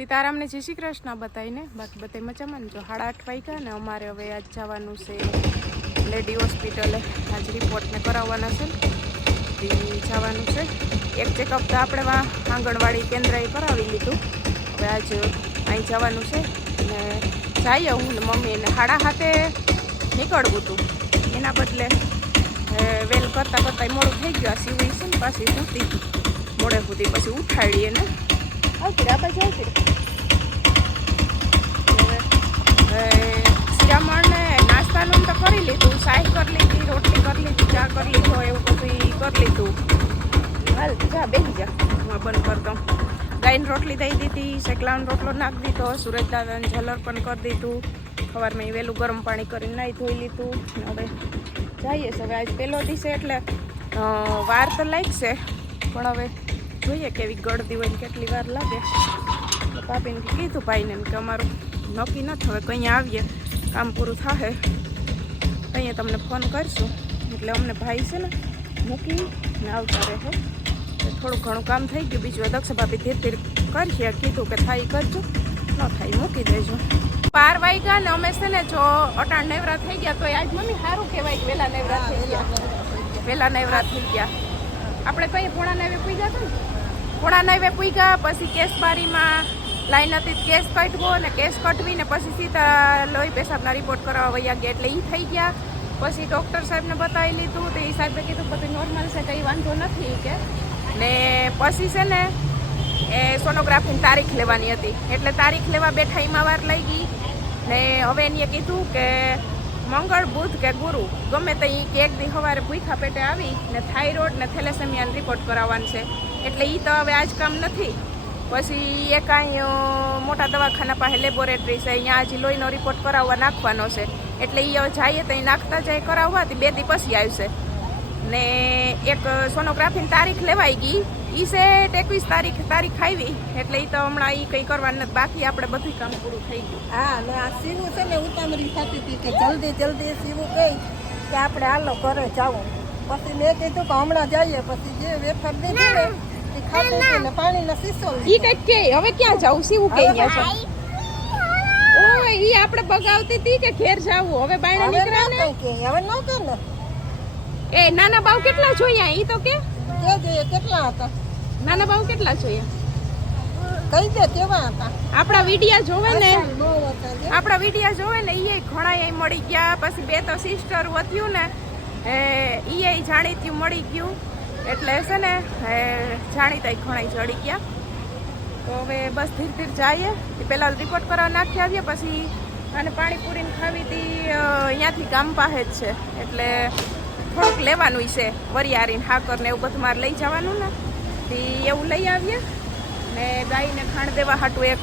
સીતારામને જય શ્રી કૃષ્ણ બતાવીને બાકી બધા મજામાં જો સાડા આઠ વાગ્યા ને અમારે હવે આજ જવાનું છે લેડી હોસ્પિટલે. આજ રિપોર્ટને કરાવવાના છે. જવાનું છે. એક ચેકઅપ તો આપણે આંગણવાડી કેન્દ્રએ કરાવી લીધું. હવે આજ અહીં જવાનું છે. ને જઈએ હું ને મમ્મી ને સાડા હાથે નીકળવું હતું એના બદલે વેલ કરતાં કરતાં મોડું થઈ ગયું. આ સીવી છે ને પાછી સૂતી. મોડે સુધી પછી ઉઠાડીએ ને આવતી આ બાજુ આવતી શિરામણ નાસ્તાનું તો કરી લીધું સાય કરી લીધી રોટલી કરી લીધી ચા કરી લીધો એવું બધું કરી લીધું. હાલ જા બેસી જા. હું બંધ કરતો ગાયને રોટલી દઈ દીધી શેકલાનો રોટલો નાખી દીધો સુરજ દાદાને ઝલર પણ કરી દીધું. સવારમાં વહેલું ગરમ પાણી કરીને નાહી ધોઈ લીધું. હવે જઈએ છે હવે આજ પહેલો દિવસે એટલે વાર તો લાગશે પણ હવે જોઈએ કેવી ગળદી હોય ને કેટલી વાર લાગે. પાપીને કીધું ભાઈને કે અમારું નક્કી નથી, હવે કંઈ આવીએ, કામ પૂરું થશે અહીંયા તમને ફોન કરશું. એટલે અમને ભાઈ છે ને મૂકી ને આવતા રહે થોડું ઘણું કામ થઈ ગયું. બીજું દક્ષ ભાભી ધીરે ધીરે કરીએ કીધું કે થાય કરજો. ન થાય મૂકી દેજો. પાર વાઈ ગયા ને અમે છે ને જો અટાણ નેવરા થઈ ગયા તો આજ મમ્મી સારું કહેવાય કે વહેલા નેવરા થઈ ગયા. વહેલા નેવરા થઈ ગયા. આપણે કઈ પોણા નાવે પૂગ્યા હતા ને પોણા પૂઈ પૂગ્યા, પછી કેસબારીમાં લાઈન હતી, કેસ કટવો ને કેસ કટવીને પછી સીધા લોહી પેશાબના રિપોર્ટ કરાવવા વૈયા ગયા. એટલે એ થઈ ગયા. પછી ડૉક્ટર સાહેબને બતાવી લીધું તો એ સાહેબે કીધું બધું નોર્મલ છે, કંઈ વાંધો નથી કે. ને પછી છે ને, એ સોનોગ્રાફીની તારીખ લેવાની હતી. એટલે તારીખ લેવા બેઠા એમાં વાર લઈ ગઈ. ને હવે એને કીધું કે મંગળ, બુધ કે ગુરુ, ગમે તે એક દી સવારે ભૂખા પેટે આવી ને થાઇરોઇડ ને થેલેસેમિયાનો રિપોર્ટ કરાવવાનો છે. એટલે એ તો હવે આજ કામ નથી. પછી એ કાંઈ મોટા દવાખાના પાસે લેબોરેટરી છે, અહીંયા હજી લોહીનો રિપોર્ટ કરાવવા નાખવાનો છે. એટલે એ હવે જઈએ તો અહીં નાખતા જાય, કરાવવાથી બે દી પછી આવશે. ને એક સોનોગ્રાફીની તારીખ લેવાઈ ગઈ. એ છે એકવીસ તારીખ તારીખ આવી. એટલે એ તો હમણાં એ કંઈ કરવાનું નથી. બાકી આપણે બધું કામ પૂરું થઈ ગયું. હા, ને આ સીવું છે ને, ઉતામરી થતી હતી કે જલ્દી જલ્દી સીવું કહી કે આપણે હાલો ઘરે જાવું પછી મેં કીધું કે હમણાં જઈએ, પછી જે વેફર દીધી ને એ ખાતી ને. પાણીનો શીશો ઈ કંઈક કે હવે ક્યાં જાવું સીવું કે અહીંયા છે? ઓય ઈ આપણે બગાવતી હતી કે ઘેર જાવું? હવે બાયણે હવે ને? હવે ન કે ને. એ નાના બાવ કેટલા જોયા? ઈ તો કે? કે જોઈએ કેટલા હતા? નાના બાવ કેટલા જોયા? કઈ દે કેવા હતા? આપણા વિડિયા જોવે ને આપણા વિડિયા જોવે ને ઈ ઘણા એ મળી ગયા પછી બે તો સિસ્ટર વધ્યું ને એ ઈ જાણીત્યું મળી ગયું. એટલે છે ને એ જાણીતા ઘણાય ચડી ગયા. તો હવે બસ ધીરે ધીરે જઈએ. એ પહેલાં રિપોર્ટ કરવા નાખી આવીએ પછી અને પાણીપુરીને ખાવી હતી અહીંયાથી ગામ પાસે જ છે. એટલે થોડુંક લેવાનું છે વરિયારીને હાકર ને એવું બધું મારે લઈ જવાનું ને. તે એવું લઈ આવીએ. ને ગાયને ખાણ દેવા હાટું એક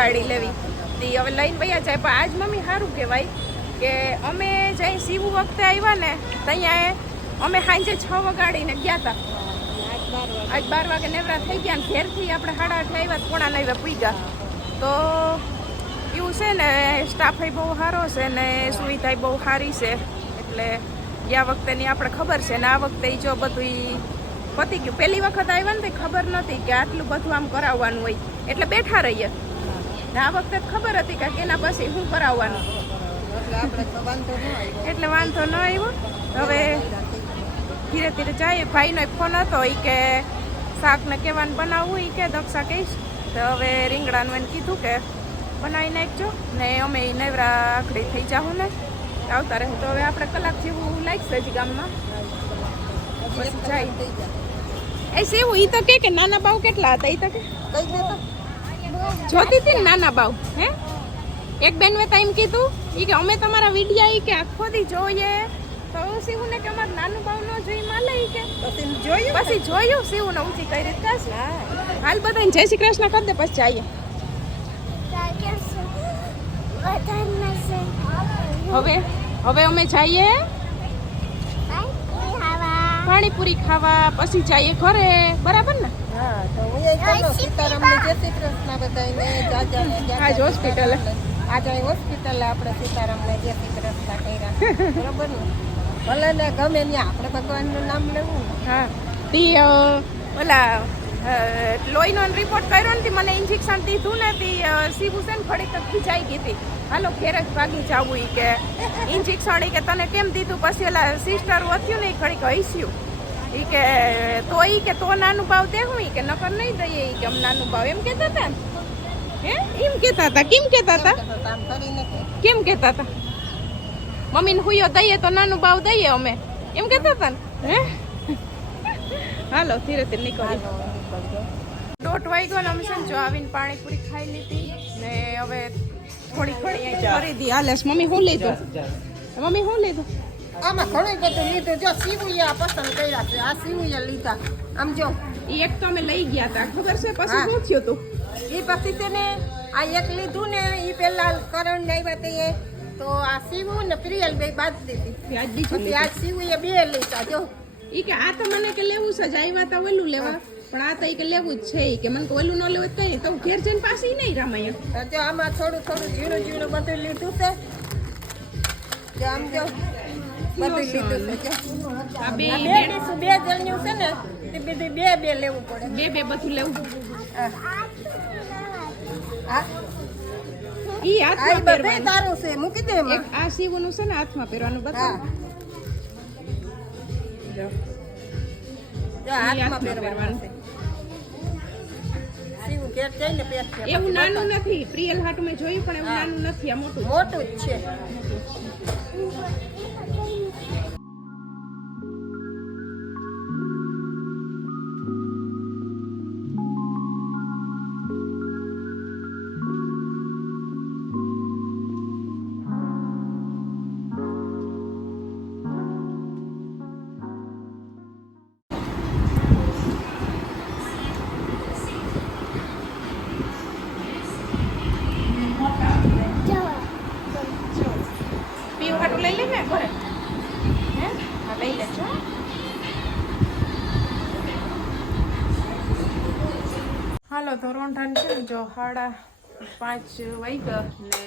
ગાડી લેવી. તે હવે લઈને વયા જાય. પણ આજ મમ્મી સારું કહેવાય કે અમે જ્યાં સીવું વખતે આવ્યા ને ત્યાં અમે સાંજે છ વગાડીને ગયા હતા આજ બાર વાગે નેવરા થઈ ગયા ને ઘેરથી આપણે સાડા આઠે આવ્યા પોણા નવે પૂગ્યા તો એવું છે ને સ્ટાફ બહુ સારો છે ને સુવિધા બહુ સારી છે. એટલે ગયા વખતેની આપણે ખબર છે ને આ વખતે જો બધું પતી ગયું. પહેલી વખત આવ્યા ને તો ખબર નહોતી કે આટલું બધું આમ કરાવવાનું હોય. એટલે બેઠા રહીએ. ને આ વખતે ખબર હતી કે એના પછી શું કરાવવાનું. એટલે વાંધો ન આવ્યો. હવે ધીરે ધીરે જાય. ભાઈનો ફોન હતો એ કે શાકને કેવાનું બનાવવું એ કે દક્ષા કહીશ. તો હવે રીંગણાનું એને કીધું કે બનાવી નાખજો ને અમે એ નવરા આખડી થઈ જાઉં ને. આવતા રહે તો હવે આપણે કલાક જેવું લાગશે જ ગામમાં. પછી જાય. એ સેવું એ તો કે નાના બાવ કેટલા હતા એ તો કે? જોતી હતી ને નાના બાવ હે? એક બેન મેં એમ કીધું એ કે અમે તમારા વિડિયા એ કે આખો દી જોઈએ. તો શિવું ને નાનું બાવ ન જોઈ માલે કે પછી જોયું? પછી જોયું શિવ ને ઊંચી કરી કાશ હાલ બધાને જય શ્રી કૃષ્ણ કરી દે પછી જઈએ. હવે હવે અમે જઈએ. પાણીપુરી ખાવા પછી જઈએ ઘરે. બરાબર ને? હા તો હું એ ચાલો સીતારામને જય શ્રી કૃષ્ણ બધાને જાજાને જાજા આજ હોસ્પિટલે. આજે હોસ્પિટલ આપણે સીતારામને જય શ્રી કૃષ્ણ કર્યા. બરાબર ને? ભલે ને ગમે ત્યાં. આપણે ભગવાનનું નામ લેવું. હા. તી ઓલા લોહીનો રિપોર્ટ કર્યો ને તે મને ઇન્જેક્શન દીધું ને તે સીવું છે ને ઘડીક ખીચાઈ ગઈ હતી હાલો ઘેર જ ભાગી જાવું ઈ કે. ઇન્જેક્શન કે તને કેમ દીધું? પછી ઓલા સિસ્ટર વધ્યું ને એ ઘડીક હસ્યું ઈ કે તો ઈ કે તો નાનું ભાવ દેવું ઈ કે નકર નહીં દઈએ ઈ કે અમ નાનું ભાવ. એમ કહેતા હતા ને હે? એમ કહેતા હતા કેમ કહેતા હતા કેમ કહેતા હતા મમ્મીને હુયો દઈએ તો નાનું ભાવ દઈએ અમે. એમ કહેતા હતા ને? હે? હાલો ધીરે ધીરે નીકળી દોઢ વાગ્યો ને અમે છે જો આવીને પાણીપુરી ખાઈ લીધી ને હવે થોડી થોડી ખરીદી. હાલે. મમ્મી હું લીધું? મમ્મી હું લીધું? આમાં ઘણું બધું લીધું. જો સીવુયા પસંદ કર્યા છે. આ સીવુયા લીધા. આમ જો. એક તો અમે લઈ ગયા હતા ખબર છે? પછી. શું થયું તું? એ પછી તેને આ એક લીધું ને એ પેલા કરણ ને આવ્યા તે તો આ સીવું ને પ્રિયલ બે બાદ દીધી. પછી આ સીવું એ બે લીધા જો ઈ કે આ તો મને કે લેવું છે જ આવ્યા તા ઓલું લેવા. પણ આ તો એ કે લેવું જ છે કે મને તો ઓલું ન લેવું તો કઈ તો ઘેર જઈને પાછી નહીં રામાયણ તો જો આમાં થોડું થોડું ઝીણું ઝીણું બધું લીધું છે. જો આમ જો બધું લીધું છે જો. આ બે આ બે બે જણ્યું છે ને તે બધું બે બે લેવું પડે. બે બે બધું લેવું. હા. ઈ આ હાથમાં પહેરવાનું. તારું છે. મૂકી દે એક આ સીવનું છે ને હાથમાં પહેરવાનું બતાવો. જો. હાથમાં પહેરવાનું છે. એવું નાનું નથી. પ્રિયલ હાટ મેં જોયું પણ એવું નાનું નથી. આ મોટું મોટું જ છે. હાલો તો રોંઢાન છે ને, જો સાડા પાંચ વાગ્યા ને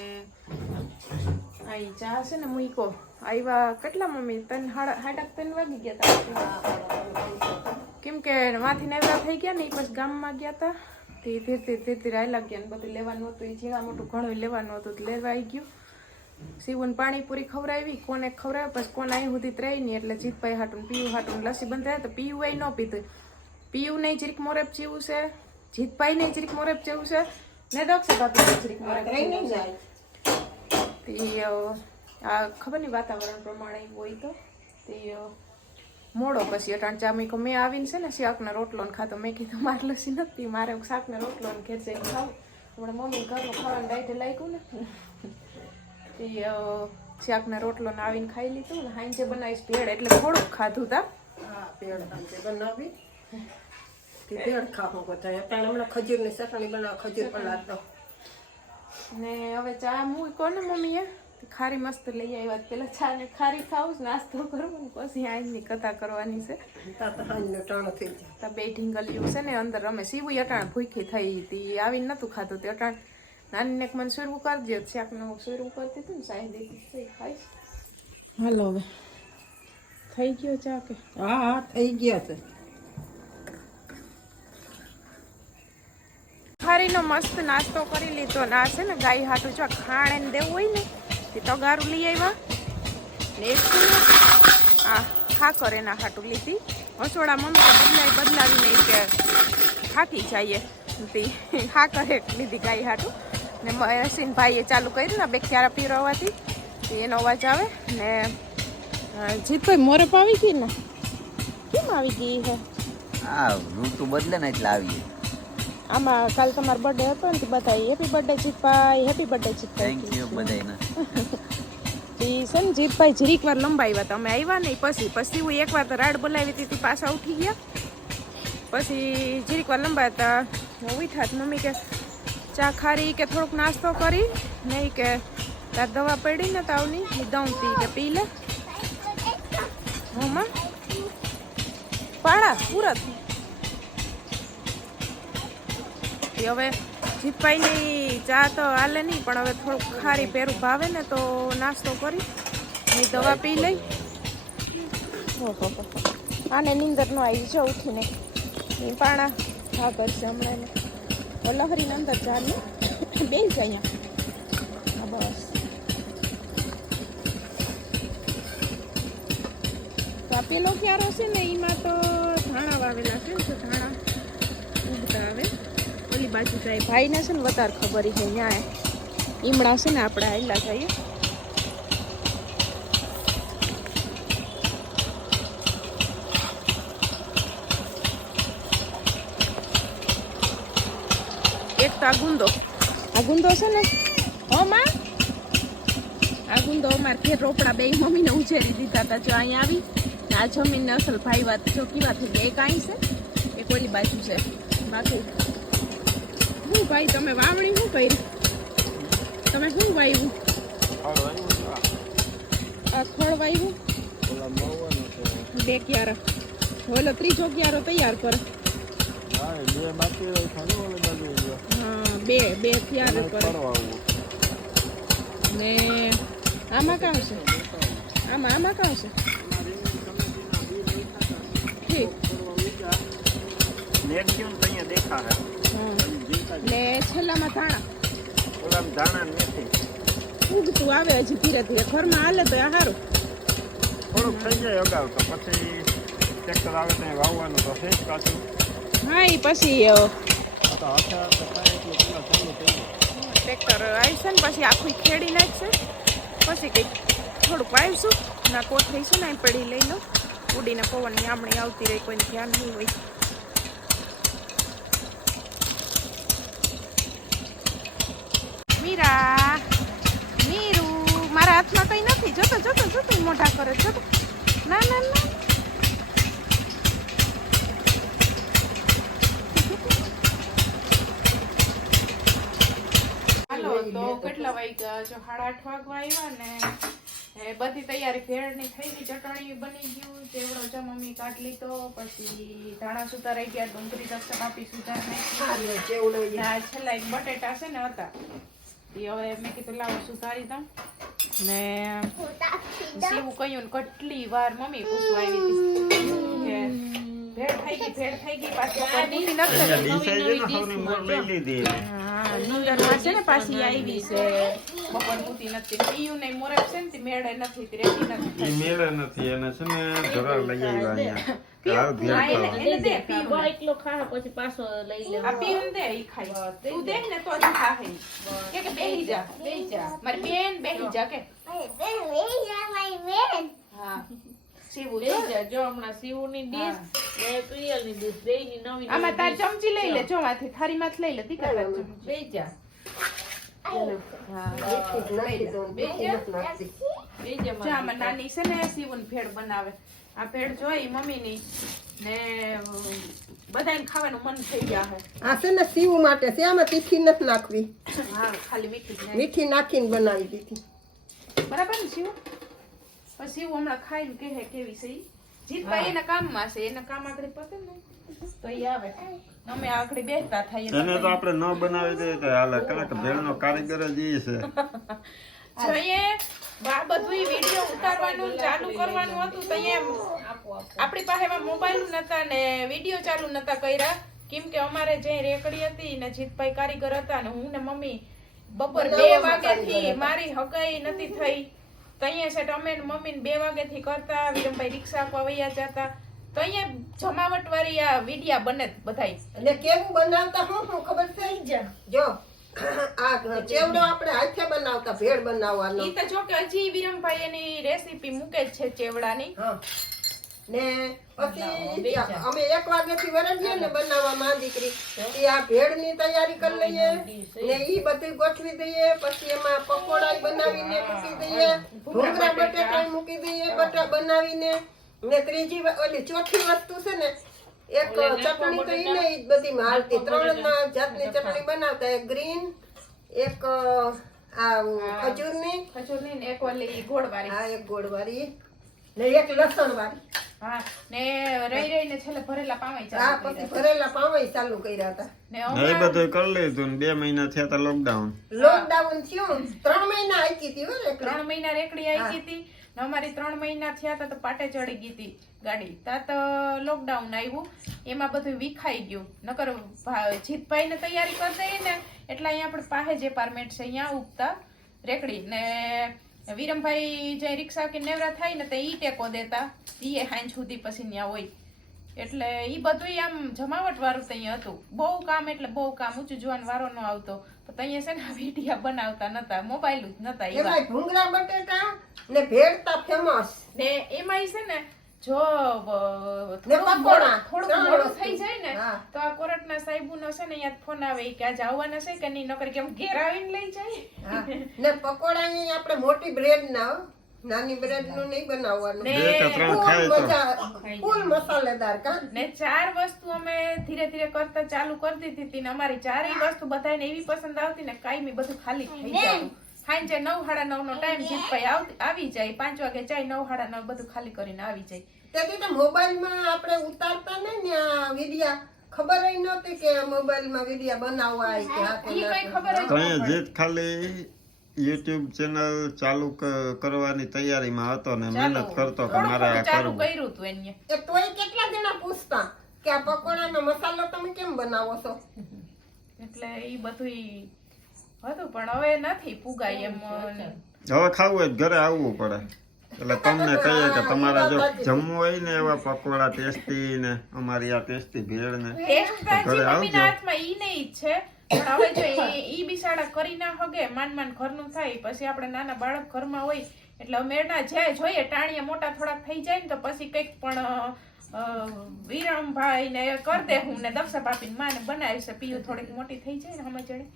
અહીં ચા છે ને મૂકો આવ્યા કેટલા મમ્મી? ત્રણ સાડા સાડા ત્રણ વાગી ગયા હતા કેમ કે માથી નેવડા થઈ ગયા ને એ પછી ગામમાં ગયા હતા તે ધીરે ધીરે ધીરે ધીરે આવી ગયા ને, બધું લેવાનું હતું, એ ઝીણા મોટું ઘણું લેવાનું હતું લેવા આવી ગયું. સીવન પાણીપુરી ખવડાવી કોને ખવડાવી પછી કોને અહીં સુધી ત્રય નહીં. એટલે જીતભાઈ હાટું પીયું હાટું લસ્સી બંધાય તો પીયું એ ન પીતું પીયું નહીં જીરીક મોરેપ જેવું છે. જીતભાઈ નહીં જીરીક મોરેપ જેવું છે. ને દક્ષ ભાભી ચીરીક મોરેપ નહીં જાય. આ ખબર નહીં વાતાવરણ પ્રમાણે હોય તો. તે મોડો પછી અટાણ ચા મેં મેં આવીને છે ને શાકનો રોટલો ને ખાતો મેં કીધું મારે લસી નથી મારે શાકનો રોટલો ને ઘેર જઈને ખાવું. હમણાં મમ્મી ઘરનું ખાવાનું ડાયટે લાગ્યું ને. તે શાકને રોટલો નાવીને ખાઈ લીધું ને હાંજે બનાવીશ ભેળ એટલે થોડુંક ખાધું તા. હા પેડ સાંજે બનાવી. ભેળ ખાવો બધા અત્યારે હમણાં ખજૂરની ચટણી બનાવ ખજૂર પલાળતો. ને હવે ચા મૂકો કોને મમ્મીએ? ખારી મસ્ત લઈ આવ્યા પેલા ચા ને ખારી ખાવું નાસ્તો કરવું ને પછી આઈની કથા કરવાની છે. બે ઢીંગલિયું છે ને અંદર અમે સીવું અટાણ ભૂખી થઈ હતી. આવીને નતું ખાતું તે અટાણ. નાની ને મને શરૂ કરી દે શાકને હું શરૂ કરતી હતી ને સાહેબ દીધી ખાઈશ હાલો હવે થઈ ગયો ચા કે હા હા થઈ ગયા છે ખારીનો મસ્ત નાસ્તો કરી લીધો ને છે ને ગાય હાટું જો ખાણ દેવું હોય ને તે તગારું લઈ આવ્યા ને એક ને આ ખાકર એના હાટું લીધી રસોડા મમ્મી તો બદલાવી બદલાવીને કે થાકી જઈએ તે ખાકર લીધી ગાય હાટું ને મહેસીન ભાઈએ ચાલુ કર્યું ને બે ખ્યારા પીરવવાથી તે એનો અવાજ આવે ને જીતભાઈ મોરપ આવી ગઈ ને? કેમ આવી ગઈ હે? હા ઋતુ બદલે ને એટલે આવી આમાં કાલ તમારો બર્થડે હતો ને બધા happy birthday Jitbhai happy birthday thank જીતભાઈ યુ બધાને છે ને જીતભાઈ જીરીક વાર લંબાવ્યા હતા. અમે આવ્યા નહીં પછી પછી હું એકવાર તો રાડ બોલાવી હતી તે પાછા ઉઠી ગયા. પછી જીરીક વાર લંબાવ્યા હતા. હું ઉઠ્યા તો મમ્મી કે ચા ખારી કે થોડોક નાસ્તો કરી, નહીં કે તાર દવા પડી ને તાવની દઉં તી કે પી લે. હમાં પાડા સુરત હવે જીતભાઈની ચા તો હાલે નહીં, પણ હવે થોડુંક ખારી પેરું ભાવે ને તો નાસ્તો કરી, નહીં દવા પી લઈ. આને નીંદર ન આવી જાઉં ઉઠીને. એ પાણા ચા કરશે હમણાં લહરીને અંદર ચા બે જ અહીંયા. બસ. તો આ પેલો ક્યારો છે ને, એમાં તો ધાણા વાવેલા છે તો ધાણા ઉગતા આવે. ઓલી બાજુ જાય. ભાઈને છે ને વધારે ખબર છે, ન્યાય. ઈમડા છે ને, આપણે આવેલા જઈએ એક તો આ ગુંદો આ ગુંદો છે ને હો માં આ ગુંદો અમારે ઘેર રોપડા બે મમ્મીને ઉછેરી દીધા હતા જો અહીંયા આવી ને આ જમીનને અસલ ભાઈ વાત જો કેવા થઈ ગયા એક અહીં છે એક ઓલી બાજુ છે બાકી શું ભાઈ તમે વાવણી શું કરી તમે શું વાવ્યું આ ખળ વાવ્યું બે ક્યારા ઓલો ત્રીજો ક્યારો તૈયાર કરે હા બે બે ક્યારે કરે ને આમાં કામ છે આમાં આમાં કામ છે ને છેલ્લામાં ધાણા. ઉગતું આવે હજી ધીરે ધીરે. ઘરમાં હાલે તો હારું. થોડુંક થઈ જાય અગાઉ તો. પછી ટ્રેક્ટર આવે ત્યાં વાવવાનું તો છે પાછું. હા એ પછી ટ્રેક્ટર આવશે ને, પછી આખું ખેડી નાખશે. પછી કંઈક થોડુંક વાવીશું, ના કોથળીશું ને પડી લઈ લો ઉડીને પવનની આમણી આવતી રહી, કોઈને ધ્યાન નહીં હોય. મીરા, મીરુ, મારા હાથમાં કંઈ નથી. જોતો જોતો જોતો મોટા કરે, જોતો. ના ના ના હાલો તો કેટલા વાગ્યા જો સાડા આઠ વાગવા આવ્યા ને એ બધી તૈયારી ભેળની થઈ ગઈ ચટણી બની ગયું ચેવડો જો મમ્મી કાઢ લીધો પછી ધાણા સુધારાઈ ગયા ડુંગળી રસ્તા આપી સુધાર નાખી. ને આ છેલ્લા એક બટેટા છે ને હતા એ હવે મેં કીધું લાવો સુધારી દઉં. ને સીવું કહ્યું ને કેટલી વાર મમ્મી પૂછવા આવી હતી. કે ભેળ થઈ ગઈ ભેળ થઈ ગઈ પાછી લઈ લીધી એને. હા નીંદરમાં છે ને પાછી આવી છે. બપોર પૂતી નથી. પીયું ને મોરબ છે ને મેળે નથી તે નથી. મેળે નથી એને છે ને ઘરે લઈ આવ્યા અહીંયા. કે હાલ હા, ભેળ એને- કરો. એને દે પીયું ને. એકલો ખાય પછી પાછો લઈ લે. આ પીયું ને દે ઈ ખાય. તું દે. ને તો જ ખાહે. કે કે બેહી જા બેહી જા. મારી બેન બેહી જા કે. હા. સીવું લઈ જો. જા જો હમણાં ડીશ ને પ્રિયલની ડીશ બેયની નવી આમાં તાર ચમચી લઈ લે જો. માંથી થારી માં લઈ લે ચમચી. લઈ જા. નાની છે ને સીવન ભેળ બનાવે. આ ભેળ જોઈ મમ્મીની. ને બધાને ખાવાનું મન થઈ ગયા હે. આ છે ને સીવ માટે છે આમાં તીખી નથી નાખવી. હા ખાલી મીઠી. મીઠી નાખીને બનાવી દીધી. બરાબર ને શિવ? પછી શિવ હમણાં ખાઈને કહે કેવી છે. જીતભાઈ એના કામમાં છે એના કામ આગળ પતે ને. તો એ આવે. અમે આગળ બેસતા થઈએ એને તો આપણે ન બનાવી દઈએ કે હાલે કારણ કે ભેળનો કારીગર જ ઈ છે. જોઈએ આ બધું વીડિયો ઉતારવાનું ચાલુ કરવાનું હતું તો એમ. આપણી પાસે એમાં મોબાઈલ નતા ને વીડિયો ચાલુ નતા કર્યા. કેમ કે અમારે જે રેકડી હતી ને જીતભાઈ કારીગર હતા ને હું ને મમ્મી બપોર બે વાગ્યાથી મારી હકાઈ નથી થઈ. તો અહીંયા છે અમે મમ્મી બે વાગ્યાથી કરતા વિરમભાઈ રિક્ષા આપવા વૈયા જતા. તો અહીંયા જમાવટ વાળી આ વિડિયા બને જ બધાય. અને કેવું બનાવતા હું હું ખબર છે જો આ ચેવડો આપણે હાથે બનાવતા ભેળ બનાવવાનો. ઈ તો જો કે હજી વિરમભાઈ એની રેસીપી મૂકે છે ચેવડાની. હા. ને પછી અમે એક વાગ્યાથી વરડીએ ને બનાવવામાં દીકરી એ આ ભેળની તૈયારી કરી લઈએ ને ઈ બધું ગોઠવી દઈએ પછી એમાં પકોડા બનાવીને મૂકી દઈએ ભૂંગરા બટેટા. મૂકી દઈએ બટા બનાવીને ને ત્રીજી ઓલી ચોથી વસ્તુ છે ને એક ચટણી તો એને જ બધી હાલતી. ત્રણ જાતની ચટણી બનાવતા. એક ગ્રીન એક આ ખજૂરની. ખજૂરની ને એક ઓલી ગોળવાળી. આ એક ગોળવાળી. ને એક લસણ વાળી. હા ને રહી રહીને છેલ્લે ભરેલા પછી ભરેલા પાવાય ચાલુ કર્યા હતા. ને એ બધું કરી લીધું ને બે મહિના થયા હતા લોકડાઉન લોકડાઉન થયું ત્રણ મહિના હતી હો ત્રણ મહિના રેકડી આવી હતી ને અમારી ત્રણ મહિના થયા હતા તો પાટે ચડી ગઈ હતી ગાડી. તા તો લોકડાઉન આવ્યું. એમાં બધું વિખાઈ ગયું. નકર જીતભાઈ ને તૈયારી કરી દઈએ ને એટલે અહીંયા આપણે પાસે જે પાર્મેન્ટ છે અહીંયા ઉગતા રેકડી. ને વિરમભાઈ જે રિક્ષા કે નેવરા થાય ને તો ઈ ટેકો દેતા. ઈ હાંજ સુધી પછી ત્યાં હોય. એટલે ઈ બધું આમ જમાવટ વાળું ત્યાં હતું. બહુ કામ એટલે બહુ કામ. ઊંચું જોવાનો વારો ન આવતો. તો ત્યાં છે ને વિડિયા બનાવતા નતા મોબાઈલ જ નતા એમાં ભૂંગળા બટેટા ને ભેળતા ફેમસ ને એમાં છે ને જો ને. થઈ જાય ને તો આ કોરટના સાહેબુનો છે ને અહીંયા ફોન આવે કે આજે આવવાના છે કે નહીં? નકર કેમ ઘેર આવીને લઈ જાય? ને પકોડા અહીં આપણે મોટી બ્રેડ ના નાની બ્રેડનું નહીં બનાવવાનું. ને બે કે ત્રણ ફૂલ મસાલેદાર કા? ને ચાર વસ્તુ અમે ધીરે ધીરે કરતા ચાલુ કરી દીધી હતી ને અમારી ચારેય વસ્તુ બધાને એવી પસંદ આવતી ને કાયમી બધું ખાલી થઈ જતું સાંજે નવ સાડા નવ નો ટાઈમ જીતભાઈ આવી જાય પાંચ વાગે જાય નવ સાડા નવ બધું ખાલી કરીને આવી જાય. તેથી તો મોબાઈલમાં આપણે ઉતારતા ને ત્યાં વિડિયા ખબર ય નહોતી કે મોબાઈલમાં વિડિયા બનાવવા આવી કે કઈ. ખબર જ. જીત ખાલી યુટ્યુબ ચેનલ ચાલુ કરવાની તૈયારીમાં હતો ને મહેનત કરતો કે મારે આ ચાલુ કરવું. કર્યું હતું એને એ તોય કેટલા જણા પૂછતા કે આ પકોડાનો મસાલો તમે કેમ બનાવો છો? એટલે એ બધું હતું પણ હવે નથી પુગાય એમ. હવે ખાવું હોય ઘરે આવવું પડે. એટલે તમને કહીએ કે તમારા જો જમવું હોય ને એવા પકોડા ટેસ્ટી ને અમારી આ ટેસ્ટી ભેળ ને ઘરે આવજો. ઈ નહીં છે પણ હવે જો ઈ- ઈ બિસાડા કરી ના હગે માંડ માન ઘરનું થાય પછી આપણે નાના બાળક ઘરમાં હોય એટલે મેળના જે જોઈએ ટાણીએ મોટા થોડાક થઈ જાય ને તો પછી કંઈક પણ વિરમભાઈ ને કરી દે હું ને દક્ષા ભાભી માને બનાવી છે પીયું થોડીક મોટી થઈ જાય ને સમજણી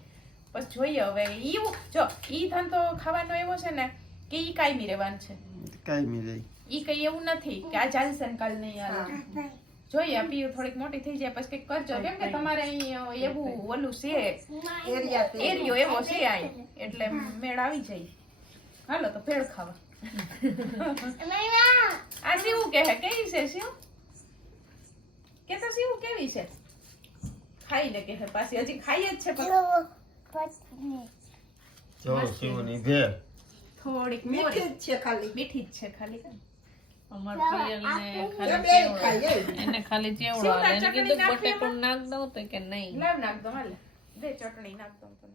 પછી જોઈએ હવે. ઈ જો ઈ ધંધો ખાવાનો એવો છે ને કે ઈ કાયમી રહેવાનું છે. કાયમી રહે. ઈ કઈ એવું નથી કે આ ચાલશે ને કાલ નહીં આવે. જોઈએ પીયું થોડીક મોટી થઈ જાય પછી કંઈક કરજો. કેમ કે તમારે અહીં એવું ઓલું છે એરિયા એરિયો એવો છે અહીં એટલે મેળ આવી જાય. હાલો તો ભેળ ખાવા. આ શિવ કહે કેવી છે શિવ? કે તો શિવ કેવી છે? ખાઈને કે પાછી હજી ખાઈ જ છે પણ. જો શિવની ભેળ થોડીક મીઠી જ છે ખાલી. મીઠી જ છે ખાલી. અમાર પ્રિયલને ખાલી બે. એને ખાલી ચેવડો. એને ચટણી કીધું બટેકું નાખ દઉં તો કે નહીં. નાખ દો હાલ. દે ચટણી નાખ દઉં તને.